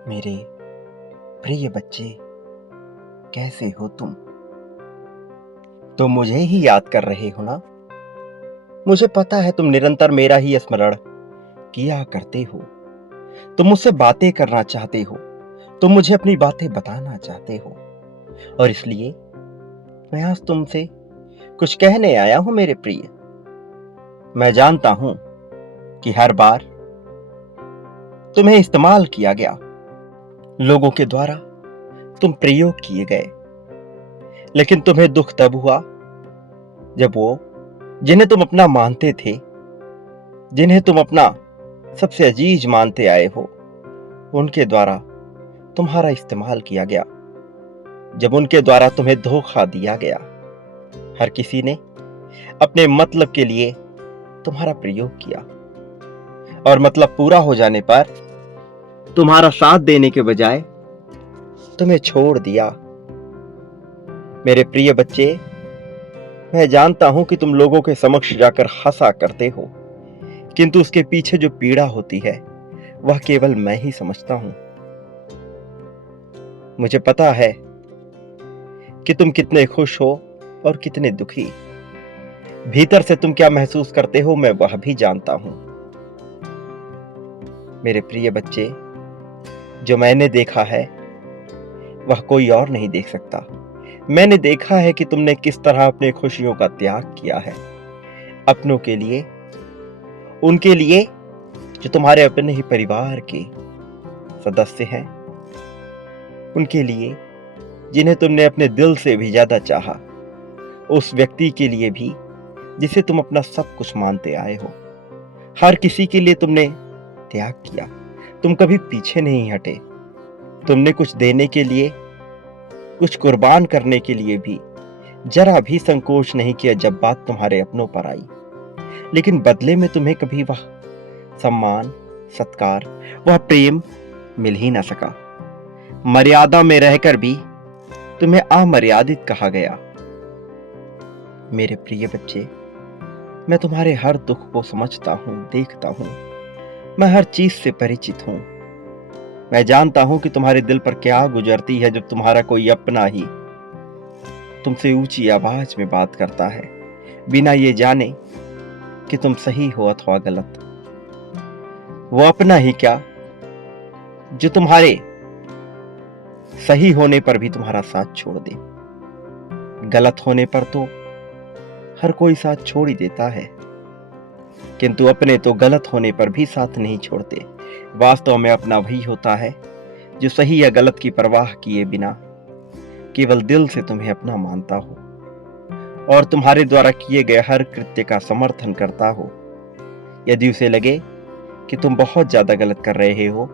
मेरे प्रिय बच्चे, कैसे हो तुम? तुम मुझे ही याद कर रहे हो ना? मुझे पता है तुम निरंतर मेरा ही स्मरण किया करते हो। तुम मुझसे बातें करना चाहते हो, तुम मुझे अपनी बातें बताना चाहते हो, और इसलिए मैं आज तुमसे कुछ कहने आया हूं मेरे प्रिय। मैं जानता हूं कि हर बार तुम्हें इस्तेमाल किया गया, लोगों के द्वारा तुम प्रयोग किए गए, लेकिन तुम्हें दुख तब हुआ जब वो जिन्हें तुम अपना मानते थे, जिन्हें तुम अपना सबसे अजीज मानते आए हो, उनके द्वारा तुम्हारा इस्तेमाल किया गया, जब उनके द्वारा तुम्हें धोखा दिया गया। हर किसी ने अपने मतलब के लिए तुम्हारा प्रयोग किया, और मतलब पूरा हो जाने पर तुम्हारा साथ देने के बजाय तुम्हें छोड़ दिया। मेरे प्रिय बच्चे, मैं जानता हूं कि तुम लोगों के समक्ष जाकर हंसा करते हो, किंतु उसके पीछे जो पीड़ा होती है वह केवल मैं ही समझता हूं। मुझे पता है कि तुम कितने खुश हो और कितने दुखी। भीतर से तुम क्या महसूस करते हो मैं वह भी जानता हूं। मेरे प्रिय बच्चे, जो मैंने देखा है वह कोई और नहीं देख सकता। मैंने देखा है कि तुमने किस तरह अपनी खुशियों का त्याग किया है, अपनों के लिए, उनके लिए जो तुम्हारे अपने ही परिवार के सदस्य हैं, उनके लिए जिन्हें तुमने अपने दिल से भी ज्यादा चाहा, उस व्यक्ति के लिए भी जिसे तुम अपना सब कुछ मानते आए हो। हर किसी के लिए तुमने त्याग किया, तुम कभी पीछे नहीं हटे। तुमने कुछ देने के लिए, कुछ कुर्बान करने के लिए भी जरा भी संकोच नहीं किया जब बात तुम्हारे अपनों पर आई। लेकिन बदले में तुम्हें कभी वह सम्मान, सत्कार, वह प्रेम मिल ही ना सका। मर्यादा में रहकर भी तुम्हें अमर्यादित कहा गया। मेरे प्रिय बच्चे, मैं तुम्हारे हर दुख को समझता हूं, देखता हूं। मैं हर चीज से परिचित हूं। मैं जानता हूं कि तुम्हारे दिल पर क्या गुजरती है जब तुम्हारा कोई अपना ही तुमसे ऊंची आवाज में बात करता है, बिना ये जाने कि तुम सही हो अथवा गलत। वो अपना ही क्या, जो तुम्हारे सही होने पर भी तुम्हारा साथ छोड़ दे। गलत होने पर तो हर कोई साथ छोड़ ही देता है, किंतु अपने तो गलत होने पर भी साथ नहीं छोड़ते। वास्तव में अपना वही होता है जो सही या गलत की परवाह किए बिना केवल दिल से तुम्हें अपना मानता हो और तुम्हारे द्वारा किए गए हर कृत्य का समर्थन करता हो। यदि उसे लगे कि तुम बहुत ज्यादा गलत कर रहे हो,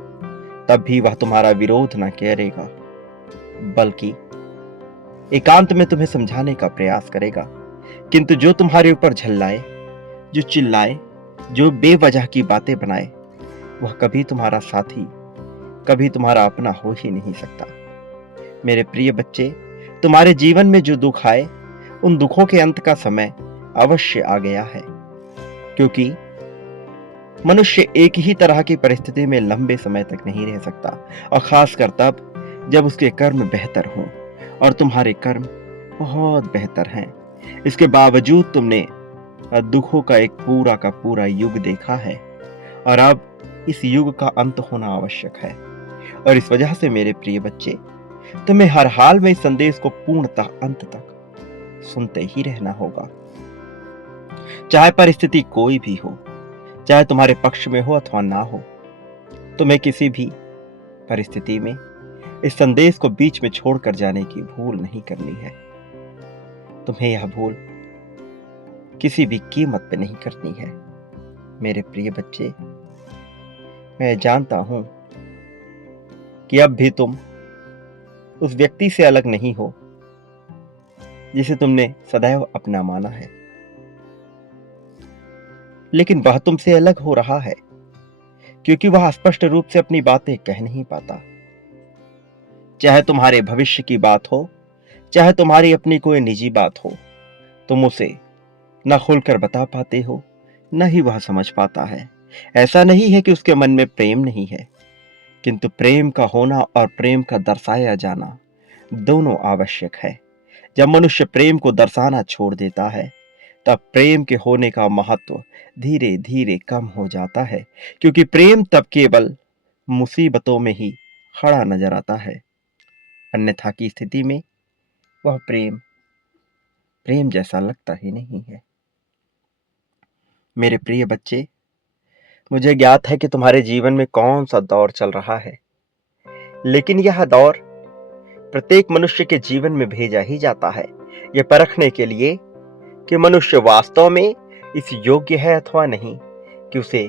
तब भी वह तुम्हारा विरोध न करेगा, बल्कि एकांत में तुम्हें समझाने का प्रयास करेगा। किंतु जो तुम्हारे ऊपर झल्लाए, जो चिल्लाए, जो बेवजह की बातें बनाए, वह कभी तुम्हारा साथी, कभी तुम्हारा अपना हो ही नहीं सकता। मेरे प्रिय बच्चे, तुम्हारे जीवन में जो दुख आए, उन दुखों के अंत का समय अवश्य आ गया है, क्योंकि मनुष्य एक ही तरह की परिस्थिति में लंबे समय तक नहीं रह सकता, और खासकर तब जब उसके कर्म बेहतर हों, और तुम्हारे कर्म बहुत बेहतर हैं। इसके बावजूद तुमने दुखों का एक पूरा का पूरा युग देखा है, और अब इस युग का अंत होना आवश्यक है। और इस वजह से मेरे प्रिय बच्चे, तुम्हें हर हाल में इस संदेश को पूर्णतः अंत तक सुनते ही रहना होगा। चाहे परिस्थिति कोई भी हो, चाहे तुम्हारे पक्ष में हो अथवा ना हो, तुम्हें किसी भी परिस्थिति में इस संदेश को बीच में छोड़कर जाने की भूल नहीं करनी है। तुम्हें यह भूल किसी भी कीमत पे नहीं करनी है। मेरे प्रिय बच्चे, मैं जानता हूं कि अब भी तुम उस व्यक्ति से अलग नहीं हो जिसे तुमने सदैव अपना माना है, लेकिन वह तुमसे अलग हो रहा है क्योंकि वह स्पष्ट रूप से अपनी बातें कह नहीं पाता। चाहे तुम्हारे भविष्य की बात हो, चाहे तुम्हारी अपनी कोई निजी बात हो, तुम उसे न खुलकर बता पाते हो, न ही वह समझ पाता है। ऐसा नहीं है कि उसके मन में प्रेम नहीं है, किंतु प्रेम का होना और प्रेम का दर्शाया जाना दोनों आवश्यक है। जब मनुष्य प्रेम को दर्शाना छोड़ देता है तब प्रेम के होने का महत्व धीरे धीरे कम हो जाता है, क्योंकि प्रेम तब केवल मुसीबतों में ही खड़ा नजर आता है। अन्यथा की स्थिति में वह प्रेम प्रेम जैसा लगता ही नहीं है। मेरे प्रिय बच्चे, मुझे ज्ञात है कि तुम्हारे जीवन में कौन सा दौर चल रहा है, लेकिन यह दौर प्रत्येक मनुष्य के जीवन में भेजा ही जाता है, यह परखने के लिए कि मनुष्य वास्तव में इस योग्य है अथवा नहीं कि उसे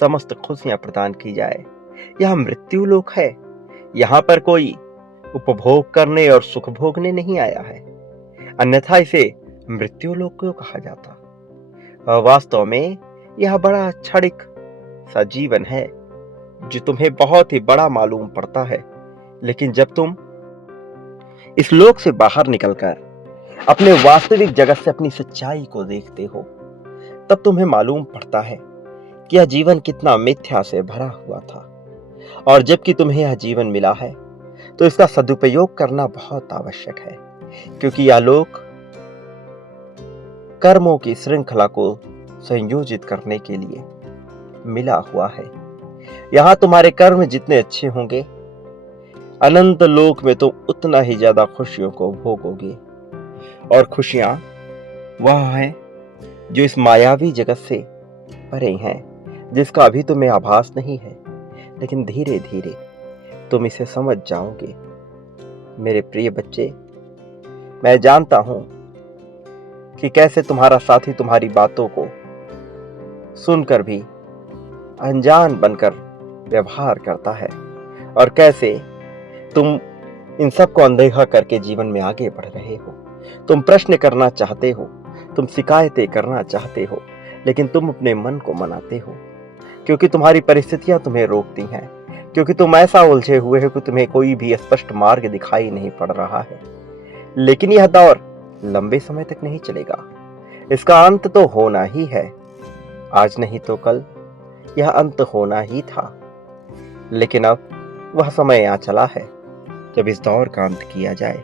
समस्त खुशियां प्रदान की जाए। यह मृत्यु लोक है। यहाँ पर कोई उपभोग करने और सुख भोगने नहीं आया है, अन्यथा इसे मृत्यु लोक क्यों कहा जाता। वास्तव में यह बड़ा क्षणिक सा जीवन है जो तुम्हें बहुत ही बड़ा मालूम पड़ता है, लेकिन जब तुम इस लोक से बाहर निकलकर अपने वास्तविक जगत से अपनी सच्चाई को देखते हो तब तुम्हें मालूम पड़ता है कि यह जीवन कितना मिथ्या से भरा हुआ था। और जबकि तुम्हें यह जीवन मिला है तो इसका सदुपयोग करना बहुत आवश्यक है, क्योंकि यह लोक कर्मों की श्रृंखला को संयोजित करने के लिए मिला हुआ है। यहां तुम्हारे कर्म जितने अच्छे होंगे, अनंत लोक में तुम उतना ही ज्यादा खुशियों को भोगोगे। और खुशियां वह है जो इस मायावी जगत से परे हैं, जिसका अभी तुम्हें आभास नहीं है, लेकिन धीरे धीरे तुम इसे समझ जाओगे। मेरे प्रिय बच्चे, मैं जानता हूं कि कैसे तुम्हारा साथी तुम्हारी बातों को सुनकर भी अनजान बनकर व्यवहार करता है, और कैसे तुम इन सब को अनदेखा करके जीवन में आगे बढ़ रहे हो। तुम प्रश्न करना चाहते हो, तुम शिकायतें करना चाहते हो, लेकिन तुम अपने मन को मनाते हो, क्योंकि तुम्हारी परिस्थितियां तुम्हें रोकती हैं, क्योंकि तुम ऐसा उलझे हुए हो कि तुम्हें कोई भी स्पष्ट मार्ग दिखाई नहीं पड़ रहा है। लेकिन यह दौर लंबे समय तक नहीं चलेगा, इसका अंत तो होना ही है। आज नहीं तो कल यह अंत होना ही था, लेकिन अब वह समय आ चला है जब इस दौर का अंत किया जाए।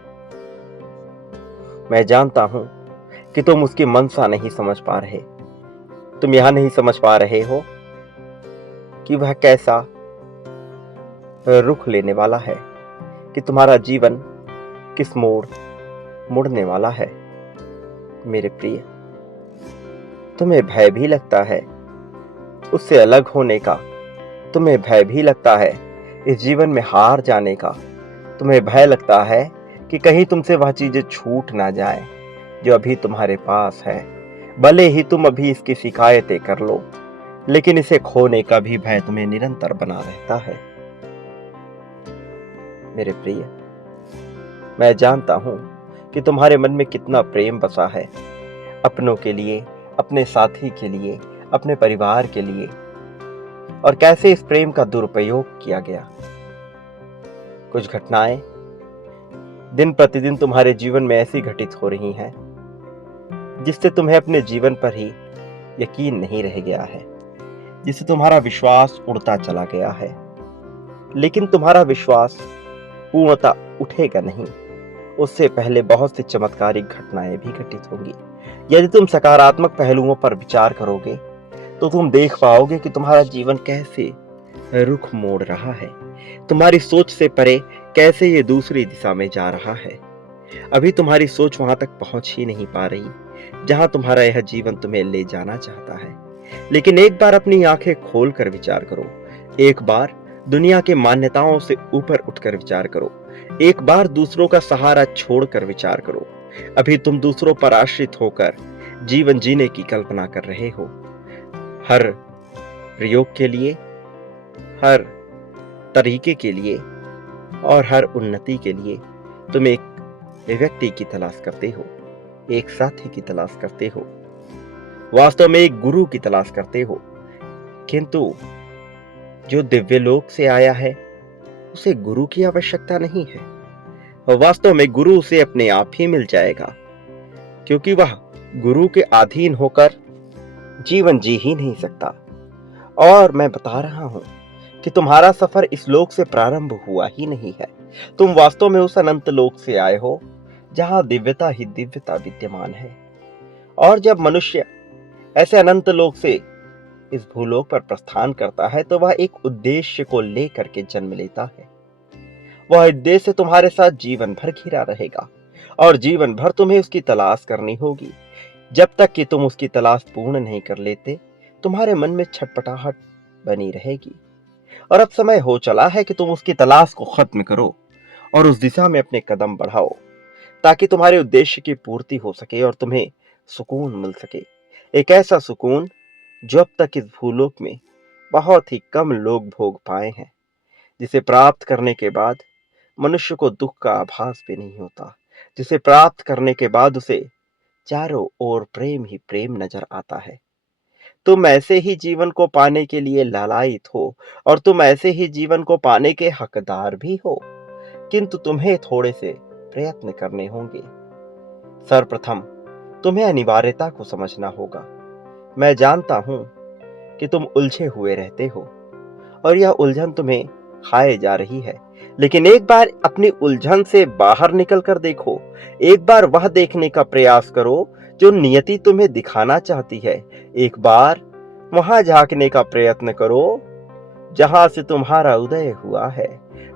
मैं जानता हूं कि तुम उसकी मंशा नहीं समझ पा रहे। तुम यह नहीं समझ पा रहे हो कि वह कैसा रुख लेने वाला है, कि तुम्हारा जीवन किस मोड़ मुड़ने वाला है। मेरे प्रिय, तुम्हें भय भी लगता है उससे अलग होने का, तुम्हें भय भी लगता है इस जीवन में हार जाने का, तुम्हें भय लगता है कि कहीं तुमसे वह चीजें छूट ना जाए जो अभी तुम्हारे पास है। भले ही तुम अभी इसकी शिकायतें कर लो, लेकिन इसे खोने का भी भय तुम्हें निरंतर बना रहता है। मेरे प्रिय, मैं जानता हूं कि तुम्हारे मन में कितना प्रेम बसा है, अपनों के लिए, अपने साथी के लिए, अपने परिवार के लिए, और कैसे इस प्रेम का दुरुपयोग किया गया। कुछ घटनाएं दिन प्रतिदिन तुम्हारे जीवन में ऐसी घटित हो रही हैं जिससे तुम्हें अपने जीवन पर ही यकीन नहीं रह गया है, जिससे तुम्हारा विश्वास उड़ता चला गया है। लेकिन तुम्हारा विश्वास पूर्णतः उठेगा नहीं, उससे पहले बहुत सी चमत्कारिक घटनाएं भी घटित होंगी। यदि तुम सकारात्मक पहलुओं पर विचार करोगे तो तुम देख पाओगे कि तुम्हारा जीवन कैसे रुख मोड़ रहा है, तुम्हारी सोच से परे कैसे ये दूसरी दिशा में जा रहा है। अभी तुम्हारी सोच वहां तक पहुंच ही नहीं पा रही जहां तुम्हारा यह जीवन तुम्हें ले जाना चाहता है। लेकिन एक बार अपनी आंखें खोलकर विचार करो, एक बार दुनिया के मान्यताओं से ऊपर उठकर विचार करो, एक बार दूसरों का सहारा छोड़कर विचार करो। अभी तुम दूसरों पर आश्रित होकर जीवन जीने की कल्पना कर रहे हो। हर प्रयोग के लिए, हर तरीके के लिए और हर उन्नति के लिए तुम एक व्यक्ति की तलाश करते हो, एक साथी की तलाश करते हो, वास्तव में एक गुरु की तलाश करते हो। किंतु जो दिव्य लोक से आया है उसे गुरु की आवश्यकता नहीं है। वास्तव में गुरु उसे अपने आप ही मिल जाएगा, क्योंकि वह गुरु के अधीन होकर जीवन जी ही नहीं सकता। और मैं बता रहा हूं कि तुम्हारा सफर इस लोक से प्रारंभ हुआ ही नहीं है। तुम वास्तव में उस अनंत लोक से आए हो जहां दिव्यता ही दिव्यता विद्यमान है। और जब मनुष्य ऐसे अनंत लोक से इस भूलोक पर प्रस्थान करता है तो वह एक उद्देश्य को लेकर के जन्म लेता है। वह उद्देश्य तुम्हारे साथ जीवन भर घिरा रहेगा और जीवन भर तुम्हें उसकी तलाश करनी होगी। जब तक कि तुम उसकी तलाश पूर्ण नहीं कर लेते, तुम्हारे मन में छटपटाहट बनी रहेगी। और अब समय हो चला है कि तुम उसकी तलाश को खत्म करो और उस दिशा में अपने कदम बढ़ाओ, ताकि तुम्हारे उद्देश्य की पूर्ति हो सके और तुम्हें सुकून मिल सके। एक ऐसा सुकून जो अब तक इस भूलोक में बहुत ही कम लोग भोग पाए हैं, जिसे प्राप्त करने के बाद मनुष्य को दुख का आभास भी नहीं होता, जिसे प्राप्त करने के बाद उसे चारों ओर प्रेम ही प्रेम नजर आता है। तुम ऐसे ही जीवन को पाने के लिए लालायित हो और तुम ऐसे ही जीवन को पाने के हकदार भी हो, किंतु तुम्हें थोड़े से प्रयत्न करने होंगे। सर्वप्रथम तुम्हें अनिवार्यता को समझना होगा। मैं जानता हूं कि तुम उलझे हुए रहते हो और यह उलझन तुम्हें खाए जा रही है, लेकिन एक बार अपनी उलझन से बाहर निकल कर देखो। एक बार वह देखने का प्रयास करो जो नियति तुम्हें दिखाना चाहती है। एक बार वहां झांकने का प्रयत्न करो जहां से तुम्हारा उदय हुआ है।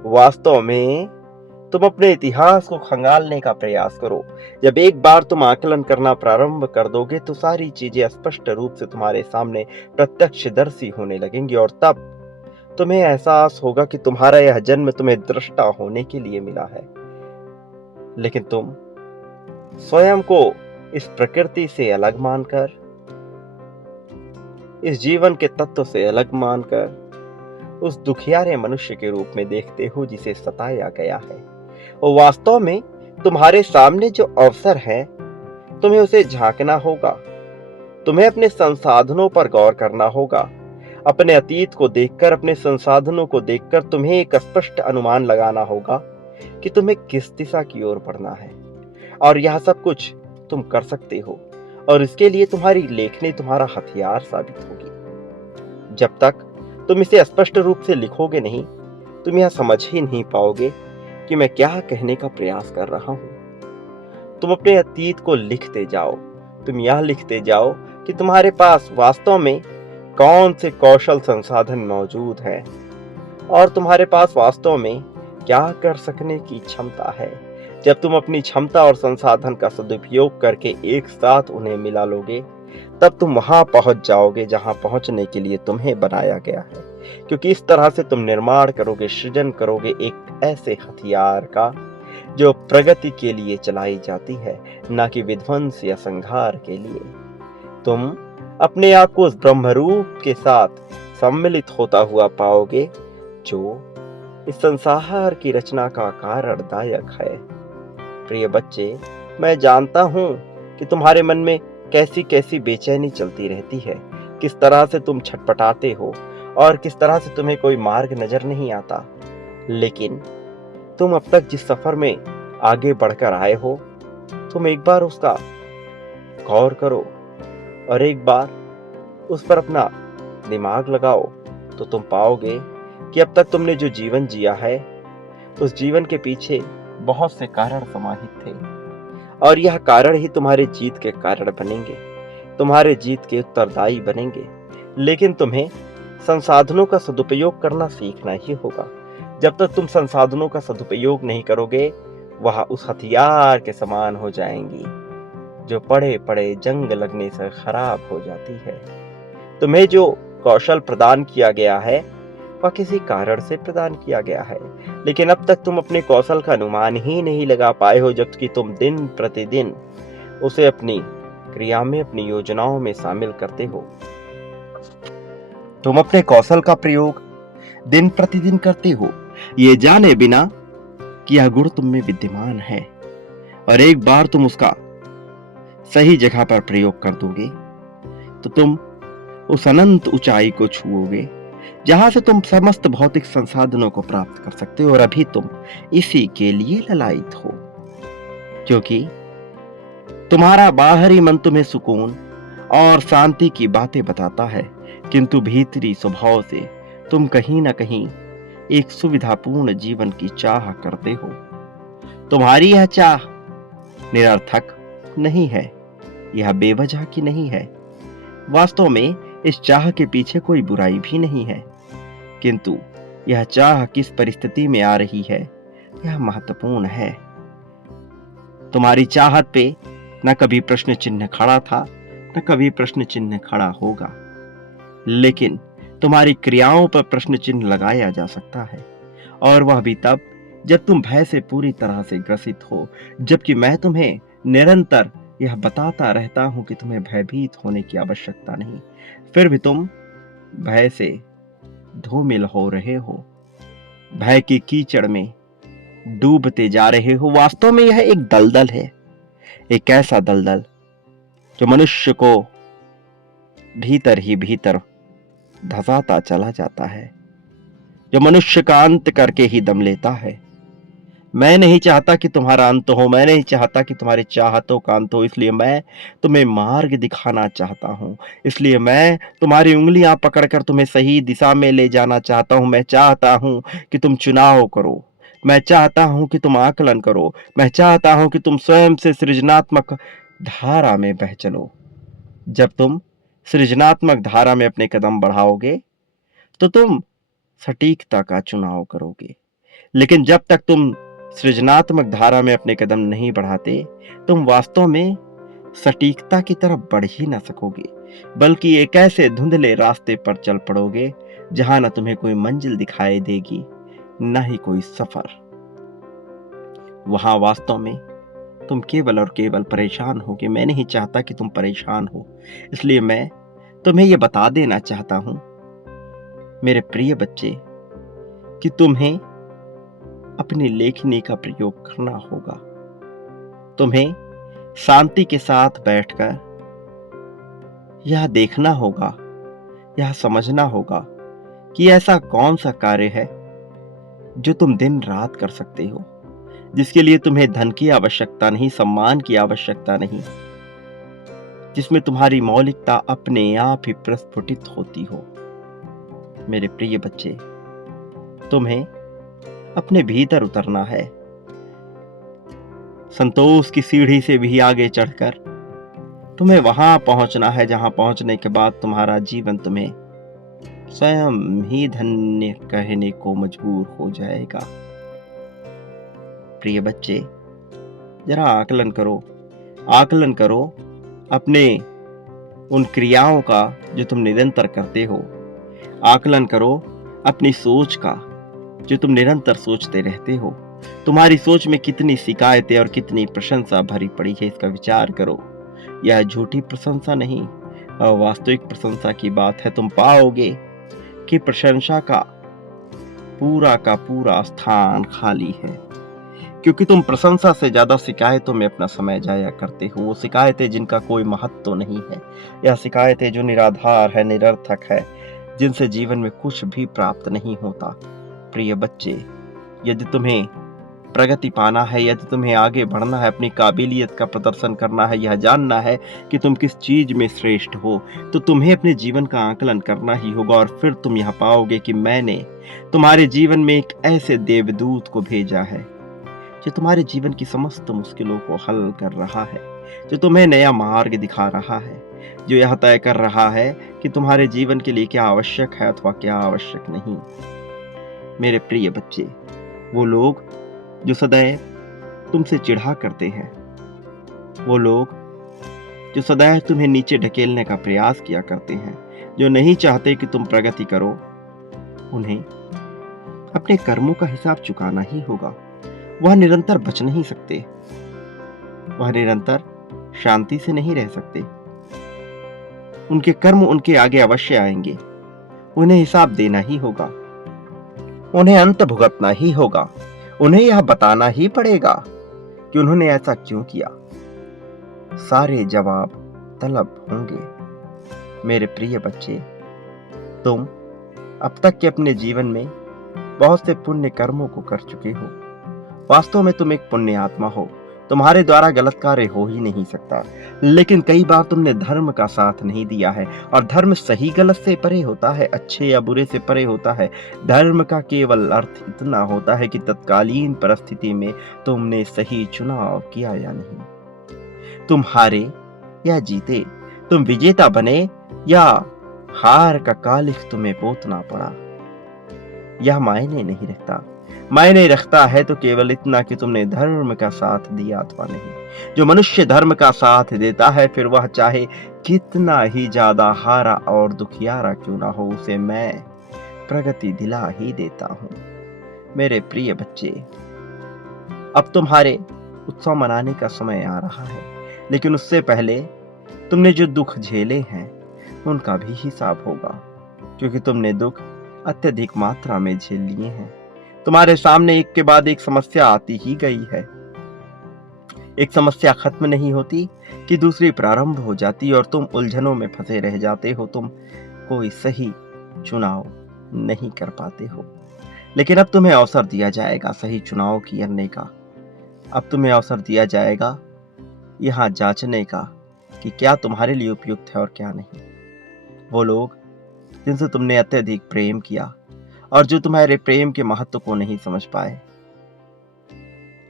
वास्तव में तुम अपने इतिहास को खंगालने का प्रयास करो। जब एक बार तुम आकलन करना प्रारंभ कर दोगे तो सारी चीजें स्पष्ट रूप से तुम्हारे सामने प्रत्यक्षदर्शी होने लगेंगी और तब तुम्हें एहसास होगा कि तुम्हारा यह जन्म तुम्हें दृष्टा होने के लिए मिला है, लेकिन तुम स्वयं को इस प्रकृति से अलग मानकर, इस जीवन के तत्व से अलग मानकर उस दुखियारे मनुष्य के रूप में देखते हो जिसे सताया गया है। और वास्तव में तुम्हारे सामने जो अवसर है, तुम्हें उसे झांकना होगा। तुम्हें अपने संसाधनों पर गौर करना होगा। अपने अतीत को देखकर, अपने संसाधनों को देखकर तुम्हें एक स्पष्ट अनुमान लगाना होगा कि तुम्हें किस दिशा की ओर बढ़ना है। और यह सब कुछ तुम कर सकते हो और इसके लिए तुम्हारी लेखनी तुम्हारा हथियार साबित होगी। जब तक तुम इसे स्पष्ट रूप से लिखोगे नहीं, तुम यह समझ ही नहीं पाओगे कि मैं क्या कहने का प्रयास कर रहा हूं। तुम अपने अतीत को लिखते जाओ। तुम यह लिखते जाओ कि तुम्हारे पास वास्तव में कौन से कौशल संसाधन मौजूद है और तुम्हारे पास वास्तव में क्या कर सकने की क्षमता है। जब तुम अपनी क्षमता और संसाधन का सदुपयोग करके एक साथ उन्हें मिला लोगे, तब तुम वहां पहुंच जाओगे जहां पहुंचने के लिए तुम्हें बनाया गया है। क्योंकि इस तरह से तुम निर्माण करोगे, सृजन करोगे एक ऐसे हथियार का जो प्रगति के लिए चलाई जाती है, न कि विध्वंस या संहार के लिए। तुम अपने आप को उस ब्रह्मरूप के साथ सम्मिलित होता हुआ पाओगे जो इस संसार की रचना का कारणदायक है। प्रिय बच्चे, मैं जानता हूं कि तुम्हारे मन में कैसी कैसी बेचैनी चलती रहती है, किस तरह से तुम छटपटाते हो और किस तरह से तुम्हें कोई मार्ग नजर नहीं आता। लेकिन तुम अब तक जिस सफर में आगे बढ़कर आए हो, तुम एक बार उसका गौर करो और एक बार उस पर अपना दिमाग लगाओ, तो तुम पाओगे कि अब तक तुमने जो जीवन जिया है, उस जीवन के पीछे बहुत से कारण समाहित थे और यह कारण ही तुम्हारे जीत के कारण बनेंगे, तुम्हारे जीत के उत्तरदायी बनेंगे। लेकिन तुम्हें संसाधनों का सदुपयोग करना सीखना ही होगा। जब तक तुम संसाधनों का सदुपयोग नहीं करोगे, वह उस हथियार के समान हो जाएंगी जो पड़े पड़े जंग लगने से खराब हो जाती है। तुम्हें जो कौशल प्रदान किया गया है वह किसी कारण से प्रदान किया गया है, लेकिन अब तक तुम अपने कौशल का अनुमान ही नहीं लगा पाए हो, जबकि तुम दिन प्रतिदिन उसे अपनी क्रिया में, अपनी योजनाओं में शामिल करते हो। तुम अपने कौशल का प्रयोग दिन प्रतिदिन करते हो, ये जाने बिना कि यह गुण तुम में विद्यमान है, और एक बार तुम उसका सही जगह पर प्रयोग कर दोगे तो तुम उस अनंत ऊंचाई को छुओगे जहां से तुम समस्त भौतिक संसाधनों को प्राप्त कर सकते हो। और अभी तुम इसी के लिए ललायित हो, क्योंकि तुम्हारा बाहरी मन तुम्हें सुकून और शांति की बातें बताता है, किंतु भीतरी स्वभाव से तुम कहीं ना कहीं एक सुविधापूर्ण जीवन की चाह करते हो। तुम्हारी यह चाह निरर्थक नहीं है, यह बेवजह की नहीं है। वास्तव में इस चाह के पीछे कोई बुराई भी नहीं है, किंतु यह चाह किस परिस्थिति में आ रही है, यह महत्वपूर्ण है। तुम्हारी चाहत पे न कभी प्रश्न चिन्ह खड़ा था, न कभी प्रश्न चिन्ह खड़ा होगा, लेकिन तुम्हारी क्रियाओं पर प्रश्न चिन्ह लगाया जा सकता है, और वह भी तब जब तुम भय से पूरी तरह से ग्रसित हो। जबकि मैं तुम्हें निरंतर यह बताता रहता हूं कि तुम्हें भयभीत होने की आवश्यकता नहीं, फिर भी तुम भय से धूमिल हो रहे हो, भय की कीचड़ में डूबते जा रहे हो। वास्तव में यह एक दलदल है, एक ऐसा दलदल जो मनुष्य को भीतर ही भीतर धसाता चला जाता है, जो मनुष्य का अंत करके ही दम लेता है। मैं नहीं चाहता कि तुम्हारा अंत हो, मैं नहीं चाहता कि तुम्हारी चाहतों का अंत हो, इसलिए मैं तुम्हें मार्ग दिखाना चाहता हूं, इसलिए मैं तुम्हारी उंगलियां पकड़कर तुम्हें सही दिशा में ले जाना चाहता हूं। मैं चाहता हूं कि तुम चुनाव करो, मैं चाहता हूं कि तुम आकलन करो, मैं चाहता हूं कि तुम स्वयं से सृजनात्मक धारा में बह चलो। जब तुम सृजनात्मक धारा में अपने कदम बढ़ाओगे तो तुम सटीकता का चुनाव करोगे, लेकिन जब तक तुम सृजनात्मक धारा में अपने कदम नहीं बढ़ाते, तुम वास्तव में सटीकता की तरफ बढ़ ही ना सकोगे, बल्कि एक ऐसे धुंधले रास्ते पर चल पड़ोगे जहां न तुम्हें कोई मंजिल दिखाई देगी, न ही कोई सफर। वहां वास्तव में तुम केवल और केवल परेशान होगे। मैं नहीं चाहता कि तुम परेशान हो, इसलिए मैं तुम्हें यह बता देना चाहता हूं मेरे प्रिय बच्चे कि तुम्हें अपनी लेखनी का प्रयोग करना होगा। तुम्हें शांति के साथ बैठकर यह देखना होगा, यह समझना होगा कि ऐसा कौन सा कार्य है जो तुम दिन रात कर सकते हो, जिसके लिए तुम्हें धन की आवश्यकता नहीं, सम्मान की आवश्यकता नहीं, जिसमें तुम्हारी मौलिकता अपने आप ही प्रस्फुटित होती हो। मेरे प्रिय बच्चे, तुम्हें अपने भीतर उतरना है, संतोष की सीढ़ी से भी आगे चढ़कर तुम्हें वहां पहुंचना है जहां पहुंचने के बाद तुम्हारा जीवन तुम्हें स्वयं ही धन्य कहने को मजबूर हो जाएगा। प्रिय बच्चे, जरा आकलन करो अपने उन क्रियाओं का जो तुम निरंतर करते हो। आकलन करो अपनी सोच का जो तुम निरंतर सोचते रहते हो। तुम्हारी सोच में कितनी शिकायतें और कितनी प्रशंसा भरी पड़ी है, इसका विचार करो। यह झूठी प्रशंसा नहीं, वास्तविक प्रशंसा की बात है। तुम पाओगे कि प्रशंसा का पूरा स्थान खाली है, क्योंकि तुम प्रशंसा से ज्यादा शिकायतों में अपना समय जाया करते हो। वो शिकायतें जिनका कोई महत्व नहीं है, यह शिकायतें जो निराधार है, निरर्थक है, जिनसे जीवन में कुछ भी प्राप्त नहीं होता। प्रिय बच्चे, यदि तुम्हें प्रगति पाना है, यदि तुम्हें आगे बढ़ना है, अपनी काबिलियत का प्रदर्शन करना है, यह जानना है कि तुम किस चीज में श्रेष्ठ हो, तो तुम्हें अपने जीवन का आकलन करना ही होगा। और फिर तुम यह पाओगे कि मैंने तुम्हारे जीवन में एक ऐसे देवदूत को भेजा है जो तुम्हारे जीवन की समस्त मुश्किलों को हल कर रहा है, जो तुम्हें नया मार्ग दिखा रहा है, जो यह तय कर रहा है कि तुम्हारे जीवन के लिए क्या आवश्यक है अथवा क्या आवश्यक नहीं। मेरे प्रिय बच्चे, वो लोग जो सदैव तुमसे चिढ़ा करते हैं, वो लोग जो सदैव तुम्हें नीचे ढकेलने का प्रयास किया करते हैं, जो नहीं चाहते कि तुम प्रगति करो, उन्हें अपने कर्मों का हिसाब चुकाना ही होगा। वह निरंतर बच नहीं सकते, वह निरंतर शांति से नहीं रह सकते। उनके कर्म उनके आगे अवश्य आएंगे, उन्हें हिसाब देना ही होगा, उन्हें अंत भुगतना ही होगा, उन्हें यह बताना ही पड़ेगा कि उन्होंने ऐसा क्यों किया। सारे जवाब तलब होंगे। मेरे प्रिय बच्चे, तुम अब तक के अपने जीवन में बहुत से पुण्य कर्मों को कर चुके हो। वास्तव में तुम एक पुण्य आत्मा हो, तुम्हारे द्वारा गलत कार्य हो ही नहीं सकता। लेकिन कई बार तुमने धर्म का साथ नहीं दिया है, और धर्म सही गलत से परे होता है, अच्छे या बुरे से परे होता है। धर्म का केवल अर्थ इतना होता है कि तत्कालीन परिस्थिति में तुमने सही चुनाव किया या नहीं। तुम हारे या जीते, तुम विजेता बने या हार का कालिख तुम्हें पोतना पड़ा, यह मायने नहीं रखता। मायने रखता है तो केवल इतना कि तुमने धर्म का साथ दिया अथवा नहीं। जो मनुष्य धर्म का साथ देता है, फिर वह चाहे कितना ही ज्यादा हारा और दुखियारा क्यों ना हो, उसे मैं प्रगति दिला ही देता हूं। मेरे प्रिय बच्चे, अब तुम्हारे उत्सव मनाने का समय आ रहा है, लेकिन उससे पहले तुमने जो दुख झेले हैं उनका भी हिसाब होगा, क्योंकि तुमने दुख अत्यधिक मात्रा में झेल लिए हैं। तुम्हारे सामने एक के बाद एक समस्या आती ही गई है। एक समस्या खत्म नहीं होती कि दूसरी प्रारंभ हो जाती और तुम उलझनों में फंसे रह जाते हो। तुम कोई सही चुनाव नहीं कर पाते हो। लेकिन अब तुम्हें अवसर दिया जाएगा सही चुनाव करने का। अब तुम्हें अवसर दिया जाएगा यहाँ जांचने का कि क्या तुम्हारे लिए उपयुक्त है और क्या नहीं। वो लोग जिनसे तुमने अत्यधिक प्रेम किया और जो तुम्हारे प्रेम के महत्व को नहीं समझ पाए,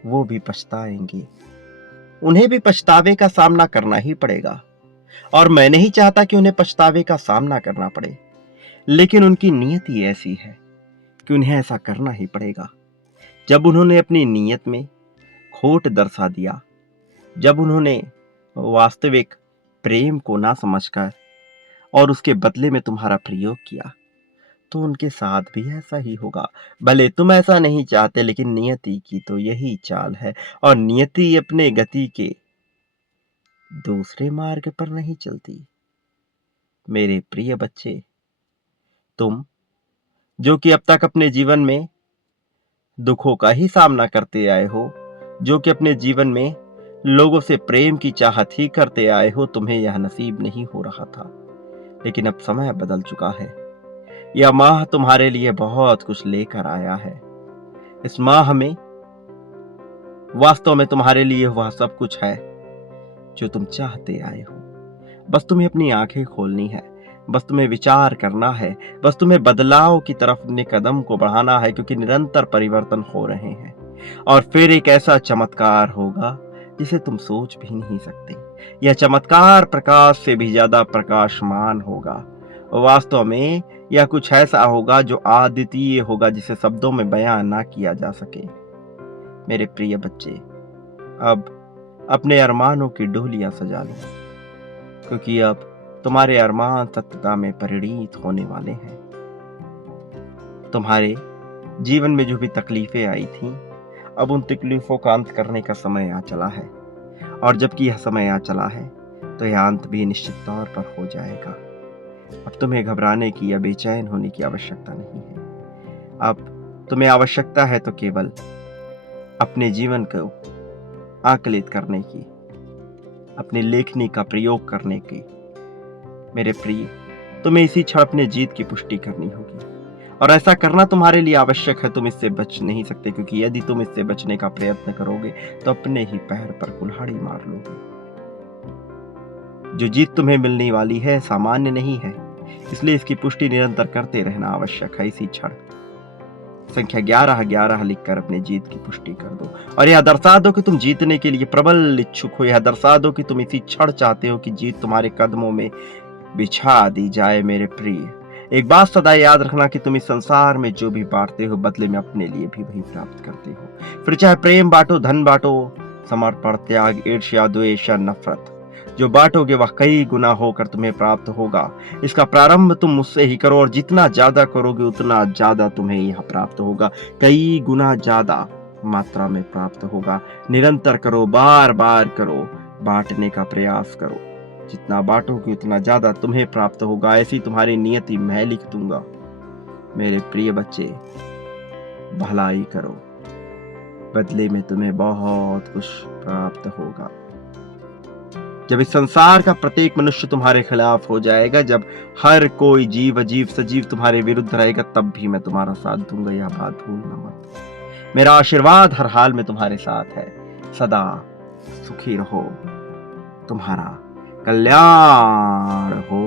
वो भी पछताएंगे। उन्हें भी पछतावे का सामना करना ही पड़ेगा, और मैं नहीं चाहता कि उन्हें पछतावे का सामना करना पड़े, लेकिन उनकी नीयत ही ऐसी है कि उन्हें ऐसा करना ही पड़ेगा। जब उन्होंने अपनी नीयत में खोट दर्शा दिया, जब उन्होंने वास्तविक प्रेम को ना समझकर और उसके बदले में तुम्हारा प्रयोग किया, तो उनके साथ भी ऐसा ही होगा। भले तुम ऐसा नहीं चाहते, लेकिन नियति की तो यही चाल है, और नियति अपने गति के दूसरे मार्ग पर नहीं चलती। मेरे प्रिय बच्चे, तुम जो कि अब तक अपने जीवन में दुखों का ही सामना करते आए हो, जो कि अपने जीवन में लोगों से प्रेम की चाहत ही करते आए हो, तुम्हें यह नसीब नहीं हो रहा था। लेकिन अब समय बदल चुका है। यह माह तुम्हारे लिए बहुत कुछ लेकर आया है। इस माह में वास्तव में तुम्हारे लिए वह सब कुछ है जो तुम चाहते आए हो। बस तुम्हें अपनी आंखें खोलनी है, बस तुम्हें विचार करना है, बस तुम्हें बदलाव की तरफ अपने कदम को बढ़ाना है, क्योंकि निरंतर परिवर्तन हो रहे हैं। और फिर एक ऐसा चमत्कार होगा जिसे तुम सोच भी नहीं सकते। यह चमत्कार प्रकाश से भी ज्यादा प्रकाशमान होगा। वास्तव में यह कुछ ऐसा होगा जो अद्वितीय होगा, जिसे शब्दों में बयां ना किया जा सके। मेरे प्रिय बच्चे, अब अपने अरमानों की डोलियां सजा लो, क्योंकि अब तुम्हारे अरमान सत्यता में परिणित होने वाले हैं। तुम्हारे जीवन में जो भी तकलीफें आई थीं, अब उन तकलीफों का अंत करने का समय आ चला है। और जबकि यह समय आ चला है, तो यह अंत भी निश्चित तौर पर हो जाएगा। अब तुम्हें घबराने की या बेचैन होने की आवश्यकता नहीं है। अब तुम्हें आवश्यकता है तो केवल अपने जीवन को आकलित करने की, अपनी लेखनी का प्रयोग करने की। मेरे प्रिय, तुम्हें इसी क्षण अपने जीत की पुष्टि करनी होगी, और ऐसा करना तुम्हारे लिए आवश्यक है। तुम इससे बच नहीं सकते, क्योंकि यदि तुम इससे बचने का प्रयत्न करोगे तो अपने ही पैर पर कुल्हाड़ी मार लोगे। जो जीत तुम्हें मिलने वाली है सामान्य नहीं है, इसलिए इसकी पुष्टि निरंतर करते रहना आवश्यक है। इसी क्षण संख्या 11-11 लिखकर अपने जीत की पुष्टि कर दो, और यह दर्शा दो कि तुम जीतने के लिए प्रबल इच्छुक हो। यह दर्शा दो कि तुम इसी क्षण चाहते हो कि जीत तुम्हारे कदमों में बिछा दी जाए। मेरे प्रिय, एक बात सदा याद रखना कि तुम इस संसार में जो भी बांटते हो, बदले में अपने लिए भी वही प्राप्त करते हो। फिर चाहे प्रेम बांटो, धन बांटो, समर्पण, त्याग, ईर्ष्या, द्वेष या नफरत, जो बांटोगे वह कई गुना होकर तुम्हें प्राप्त होगा। इसका प्रारंभ तुम मुझसे ही करो, और जितना ज्यादा करोगे उतना ज्यादा तुम्हें यह प्राप्त होगा। कई गुना ज्यादा मात्रा में प्राप्त होगा। निरंतर करो, बार बार करो, बांटने का प्रयास करो। जितना बांटोगे उतना ज्यादा तुम्हें प्राप्त होगा। ऐसी तुम्हारी नियति मैं लिख दूंगा। मेरे प्रिय बच्चे, भलाई करो, बदले में तुम्हें बहुत कुछ प्राप्त होगा। जब इस संसार का प्रत्येक मनुष्य तुम्हारे खिलाफ हो जाएगा, जब हर कोई जीव अजीब सजीव तुम्हारे विरुद्ध रहेगा, तब भी मैं तुम्हारा साथ दूंगा। यह बात भूलना मत। मेरा आशीर्वाद हर हाल में तुम्हारे साथ है, सदा सुखी रहो, तुम्हारा कल्याण हो।